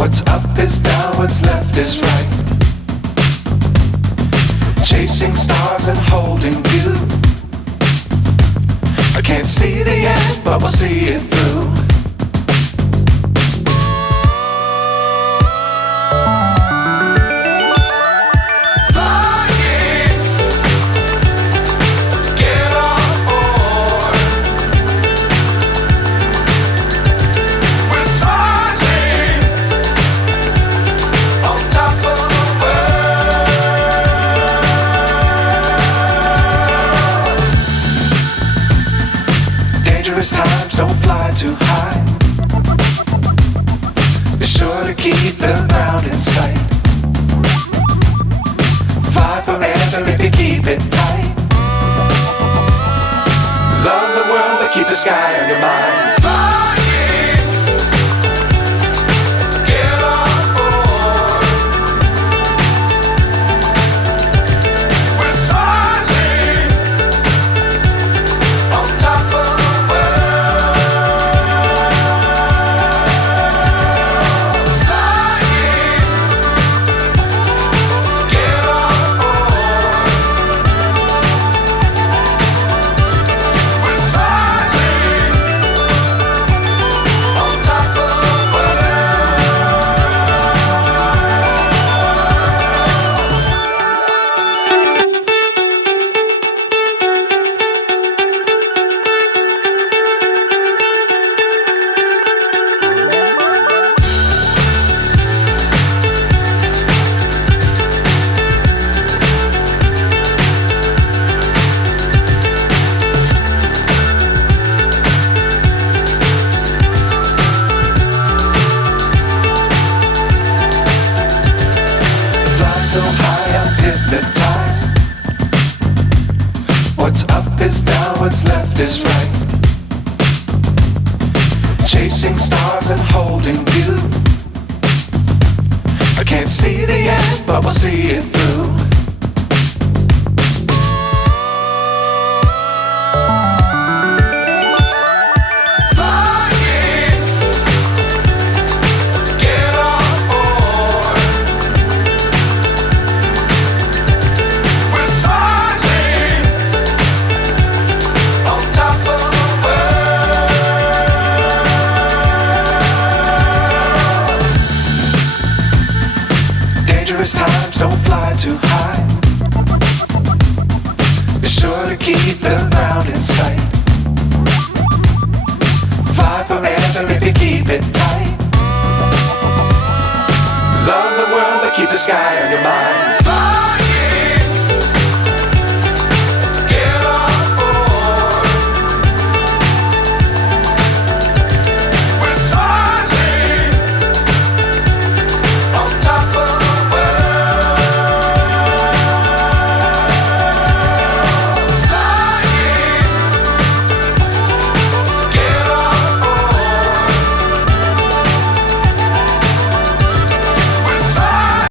What's up is down, what's left is right. Chasing stars and holding you. I can't see the end, but we'll see it through. Times don't fly too high. Be sure to keep the ground in sight. Fly forever if you keep it tight. Love the world but keep the sky on your mind. So high I'm hypnotized. What's up is down, what's left is right. Chasing stars and holding you. I can't see the end, but we'll see it through. Times don't fly too high. Be sure to keep the ground in sight.